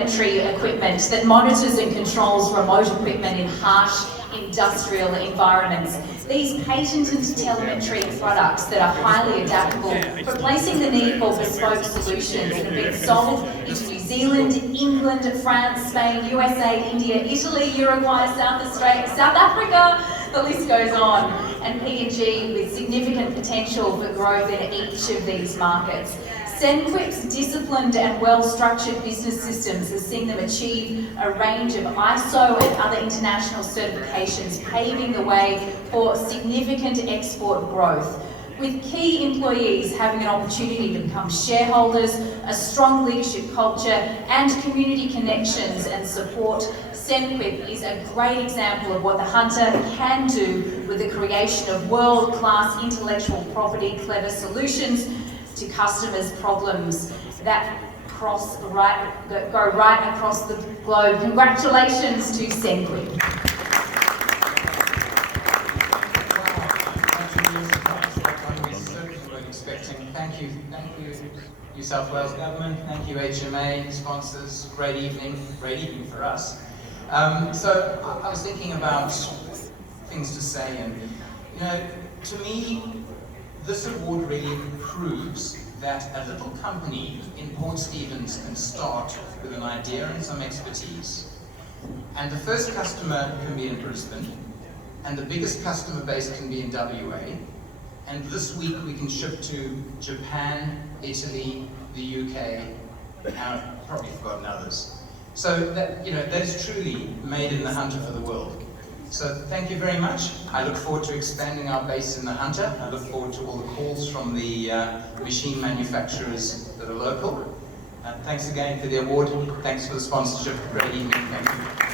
equipment that monitors and controls remote equipment in harsh industrial environments. These patented telemetry products that are highly adaptable, replacing the need for bespoke solutions that have been sold into New Zealand, England, France, Spain, USA, India, Italy, Uruguay, South Africa, the list goes on, and P&G with significant potential for growth in each of these markets. Senquip's disciplined and well-structured business systems has seen them achieve a range of ISO and other international certifications, paving the way for significant export growth. With key employees having an opportunity to become shareholders, a strong leadership culture, and community connections and support, Senquip is a great example of what the Hunter can do with the creation of world-class intellectual property, clever solutions to customers' problems that go right across the globe. Congratulations to Senquip. Thank you, New South Wales Government. Thank you, HMA sponsors. Great evening for us. So I was thinking about things to say, and to me, this award really proves that a little company in Port Stephens can start with an idea and some expertise. And the first customer can be in Brisbane, and the biggest customer base can be in WA. And this week we can ship to Japan, Italy, the UK, and I've probably forgotten others. So that is truly made in the Hunter for the world. So thank you very much. I look forward to expanding our base in the Hunter. I look forward to all the calls from the machine manufacturers that are local. Thanks again for the award. Thanks for the sponsorship. Great evening. Thank you.